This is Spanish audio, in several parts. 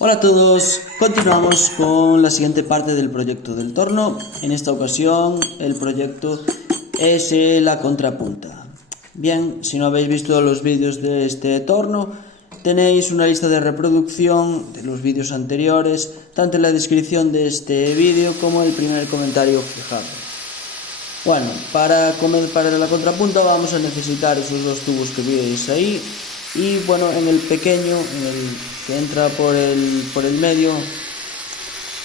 Hola a todos, continuamos con la siguiente parte del proyecto del torno. En esta ocasión el proyecto es la contrapunta. Bien, si no habéis visto los vídeos de este torno, tenéis una lista de reproducción de los vídeos anteriores, tanto en la descripción de este vídeo como en el primer comentario fijado. Bueno, para la contrapunta vamos a necesitar esos dos tubos que veis ahí. Y bueno, en el pequeño, en el que entra por el medio,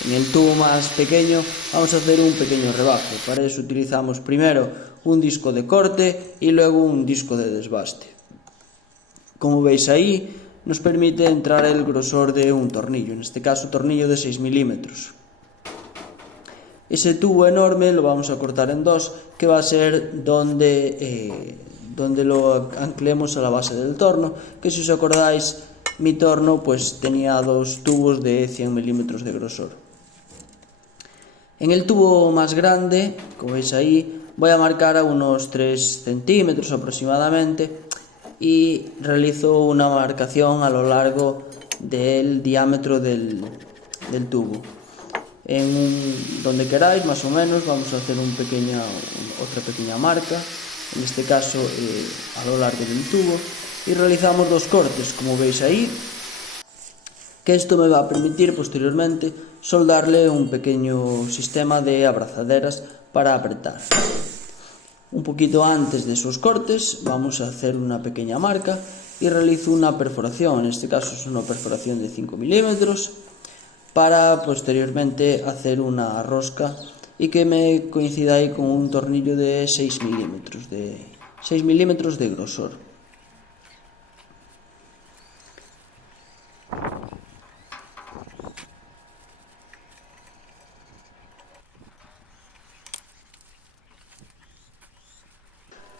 en el tubo más pequeño, vamos a hacer un pequeño rebaje. Para eso utilizamos primero un disco de corte y luego un disco de desbaste. Como veis ahí, nos permite entrar el grosor de un tornillo, en este caso tornillo de 6 milímetros. Ese tubo enorme lo vamos a cortar en dos, que va a ser donde lo anclemos a la base del torno, que si os acordáis, mi torno pues tenía dos tubos de 100 milímetros de grosor. En el tubo más grande, como veis ahí, voy a marcar a unos 3 centímetros aproximadamente y realizo una marcación a lo largo del diámetro del tubo. Donde queráis, más o menos, vamos a hacer otra pequeña marca, en este caso a lo largo del tubo, y realizamos dos cortes, como veis ahí, que esto me va a permitir posteriormente soldarle un pequeño sistema de abrazaderas para apretar. Un poquito antes de esos cortes vamos a hacer una pequeña marca y realizo una perforación, en este caso es una perforación de 5 milímetros, para posteriormente hacer una rosca y que me coincida ahí con un tornillo de 6 milímetros de grosor.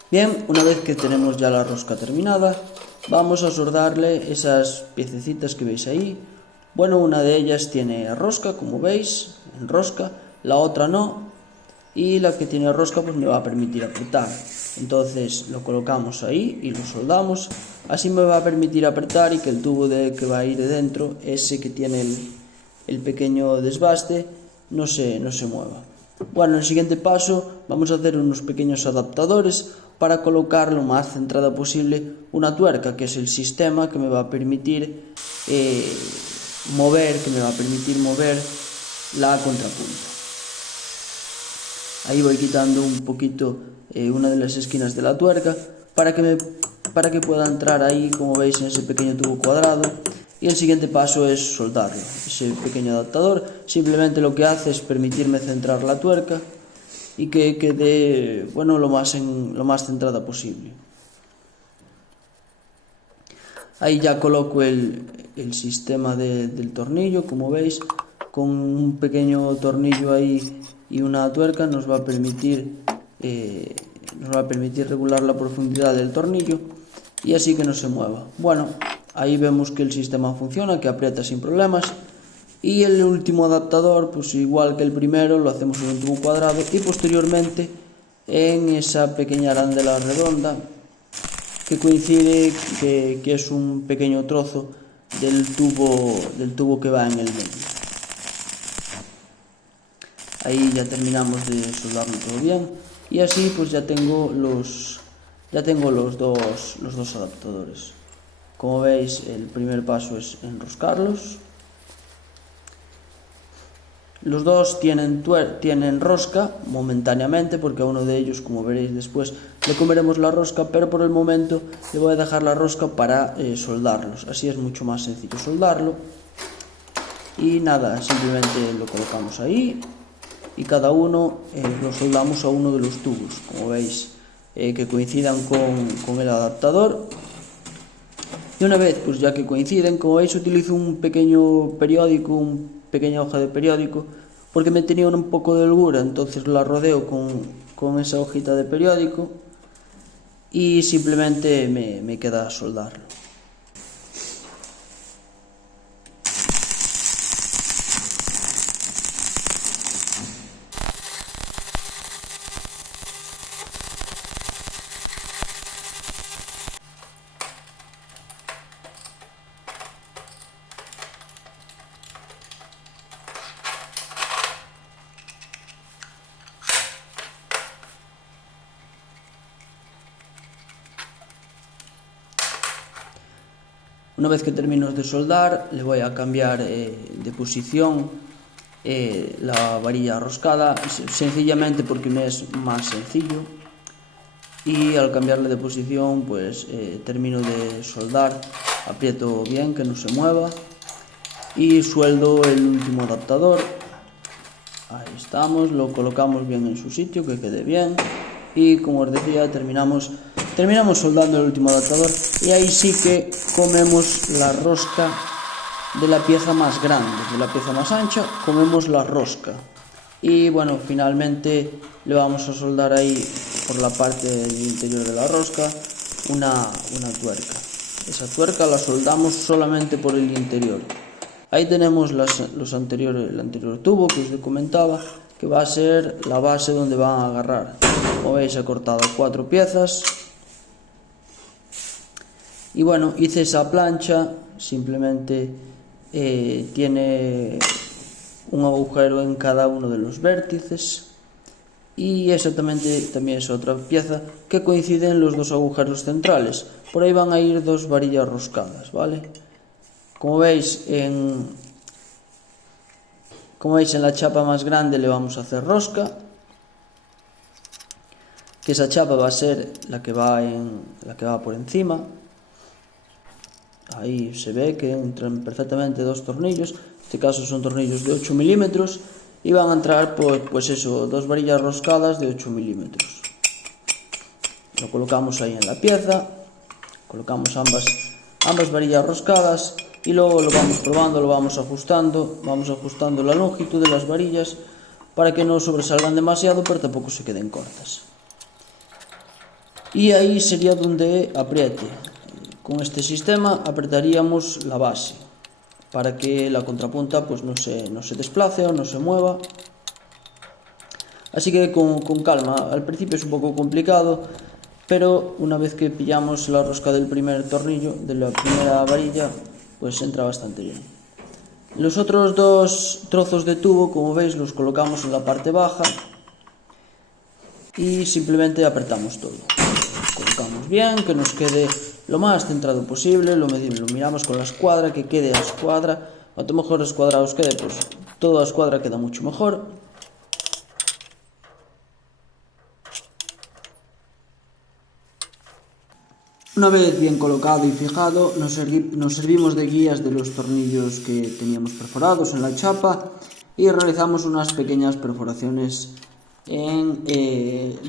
Bien, una vez que tenemos ya la rosca terminada, vamos a soldarle esas piececitas que veis ahí. Bueno, una de ellas tiene rosca, como veis, en rosca, la otra no, y la que tiene rosca pues me va a permitir apretar. Entonces lo colocamos ahí y lo soldamos, así me va a permitir apretar y que el tubo que va a ir dentro, ese que tiene el pequeño desbaste, no se mueva. Bueno, en el siguiente paso vamos a hacer unos pequeños adaptadores para colocar lo más centrada posible una tuerca, que es el sistema que me va a permitir mover la contrapunta. Ahí voy quitando un poquito una de las esquinas de la tuerca para que pueda entrar ahí, como veis, en ese pequeño tubo cuadrado. Y el siguiente paso es soldarlo. Ese pequeño adaptador simplemente lo que hace es permitirme centrar la tuerca y que quede lo más centrada posible. Ahí ya coloco el sistema del tornillo, como veis, con un pequeño tornillo ahí y una tuerca nos va a permitir regular la profundidad del tornillo y así que no se mueva. Bueno, ahí vemos que el sistema funciona, que aprieta sin problemas. Y el último adaptador, pues igual que el primero, lo hacemos en un tubo cuadrado y posteriormente en esa pequeña arandela redonda que coincide que es un pequeño trozo del tubo que va en el medio. Ahí ya terminamos de soldarlo todo bien y así pues ya tengo los dos adaptadores. Como veis, el primer paso es enroscarlos. Los dos tienen rosca momentáneamente, porque a uno de ellos, como veréis después, le comeremos la rosca, pero por el momento le voy a dejar la rosca para soldarlos. Así es mucho más sencillo soldarlo. Y nada, simplemente lo colocamos ahí y cada uno lo soldamos a uno de los tubos, como veis, que coincidan con el adaptador. Y una vez, pues ya que coinciden, como veis, utilizo un pequeño periódico, pequeña hoja de periódico, porque me tenía un poco de holgura, entonces la rodeo con esa hojita de periódico y simplemente me queda soldarlo. Una vez que termino de soldar, le voy a cambiar de posición la varilla roscada, sencillamente porque me es más sencillo. Y al cambiarle de posición, pues termino de soldar, aprieto bien que no se mueva y sueldo el último adaptador. Ahí estamos, lo colocamos bien en su sitio, que quede bien. Y como os decía, terminamos soldando el último adaptador, y ahí sí que comemos la rosca de la pieza más grande, de la pieza más ancha, comemos la rosca. Y bueno, finalmente le vamos a soldar ahí por la parte del interior de la rosca una tuerca. Esa tuerca la soldamos solamente por el interior. Ahí tenemos el anterior tubo que os comentaba, que va a ser la base donde van a agarrar. Como veis, he cortado 4 piezas. Y bueno, hice esa plancha, simplemente tiene un agujero en cada uno de los vértices. Y exactamente también es otra pieza que coinciden los dos agujeros centrales. Por ahí van a ir 2 varillas roscadas, ¿vale? Como veis en la chapa más grande le vamos a hacer rosca, que esa chapa va a ser la que va por encima. Ahí se ve que entran perfectamente 2 tornillos, en este caso son tornillos de 8 milímetros, y van a entrar pues eso, 2 varillas roscadas de 8 milímetros. Lo colocamos ahí en la pieza, colocamos ambas varillas roscadas, y luego lo vamos probando, lo vamos ajustando la longitud de las varillas para que no sobresalgan demasiado, pero tampoco se queden cortas. Y ahí sería donde apriete. Con este sistema apretaríamos la base para que la contrapunta pues no se desplace o no se mueva. Así que con calma. Al principio es un poco complicado, pero una vez que pillamos la rosca del primer tornillo, de la primera varilla, pues entra bastante bien. Los otros 2 trozos de tubo, como veis, los colocamos en la parte baja y simplemente apretamos todo. Colocamos bien, que nos quede lo más centrado posible, lo miramos con la escuadra, que quede a escuadra. Cuanto mejor escuadra os quede, pues toda a escuadra queda mucho mejor. Una vez bien colocado y fijado, nos servimos de guías de los tornillos que teníamos perforados en la chapa y realizamos unas pequeñas perforaciones en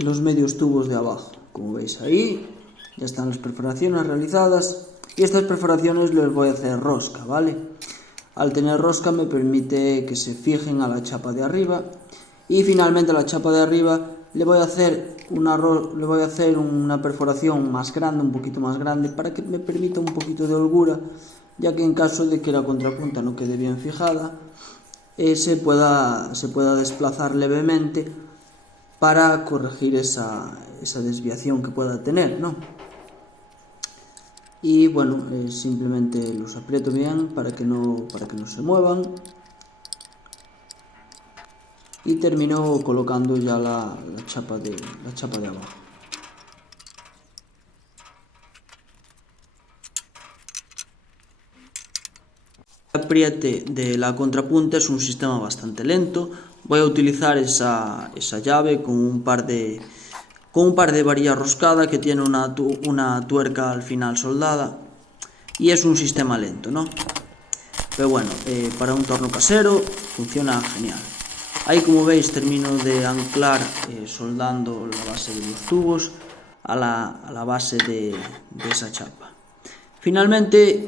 los medios tubos de abajo. Como veis ahí, ya están las perforaciones realizadas, y estas perforaciones les voy a hacer rosca, ¿vale? Al tener rosca me permite que se fijen a la chapa de arriba, y finalmente a la chapa de arriba le voy a hacer una perforación más grande, un poquito más grande, para que me permita un poquito de holgura, ya que en caso de que la contrapunta no quede bien fijada, se pueda desplazar levemente para corregir esa desviación que pueda tener, ¿no? Y bueno, simplemente los aprieto bien para que no se muevan. Y termino colocando ya la chapa de abajo. El apriete de la contrapunta es un sistema bastante lento. Voy a utilizar esa llave con un par de varillas roscadas que tiene una tuerca al final soldada, y es un sistema lento, ¿no? Pero bueno, para un torno casero funciona genial. Ahí, como veis, termino de anclar soldando la base de los tubos a la base de esa chapa. Finalmente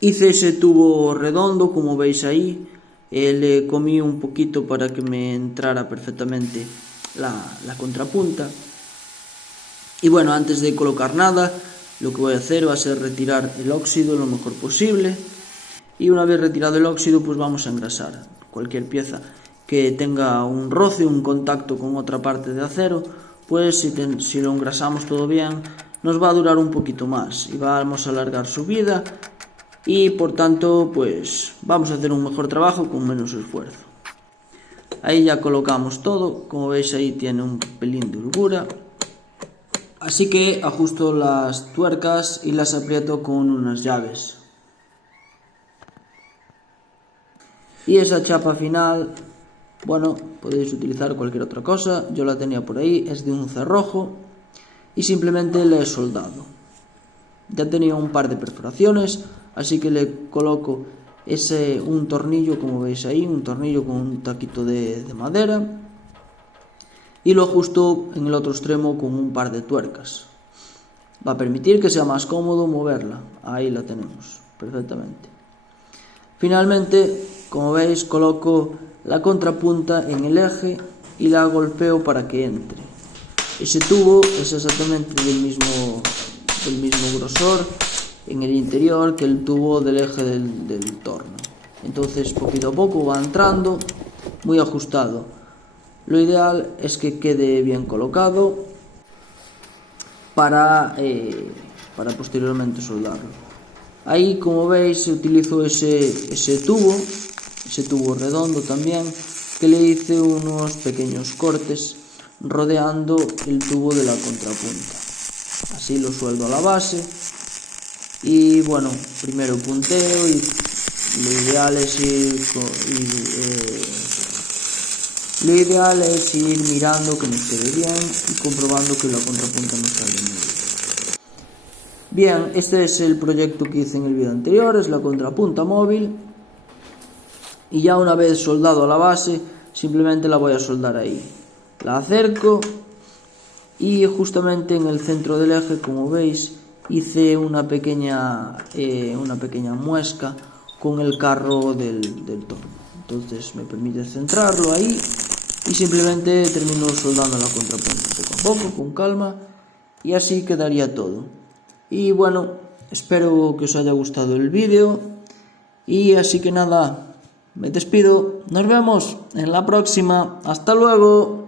hice ese tubo redondo, como veis ahí, le comí un poquito para que me entrara perfectamente la contrapunta. Y bueno, antes de colocar nada, lo que voy a hacer va a ser retirar el óxido lo mejor posible, y una vez retirado el óxido, pues vamos a engrasar cualquier pieza que tenga un roce, un contacto con otra parte de acero, pues si lo engrasamos todo bien, nos va a durar un poquito más y vamos a alargar su vida, y por tanto pues vamos a hacer un mejor trabajo con menos esfuerzo. Ahí ya colocamos todo, como veis ahí tiene un pelín de holgura, así que ajusto las tuercas y las aprieto con unas llaves. Y esa chapa final, bueno, podéis utilizar cualquier otra cosa, yo la tenía por ahí, es de un cerrojo y simplemente le he soldado. Ya tenía un par de perforaciones, así que le coloco un tornillo, como veis ahí, un tornillo con un taquito de madera, y lo ajusto en el otro extremo con un par de tuercas. Va a permitir que sea más cómodo moverla. Ahí la tenemos, perfectamente. Finalmente, como veis, coloco la contrapunta en el eje y la golpeo para que entre. Ese tubo es exactamente del mismo grosor en el interior que el tubo del eje del torno. Entonces, poquito a poco va entrando, muy ajustado. Lo ideal es que quede bien colocado para posteriormente soldarlo. Ahí, como veis, utilizo ese tubo redondo también, que le hice unos pequeños cortes rodeando el tubo de la contrapunta. Así lo sueldo a la base y bueno, primero punteo y lo ideal es ir mirando que nos quede bien y comprobando que la contrapunta nos salga bien. Bien, este es el proyecto que hice en el vídeo anterior, es la contrapunta móvil, y ya una vez soldado a la base, simplemente la voy a soldar ahí. La acerco y justamente en el centro del eje, como veis, hice una pequeña muesca con el carro del torno. Entonces me permite centrarlo ahí y simplemente termino soldando la contrapunta poco a poco, con calma, y así quedaría todo. Y bueno, espero que os haya gustado el vídeo y así que nada, me despido, nos vemos en la próxima, hasta luego.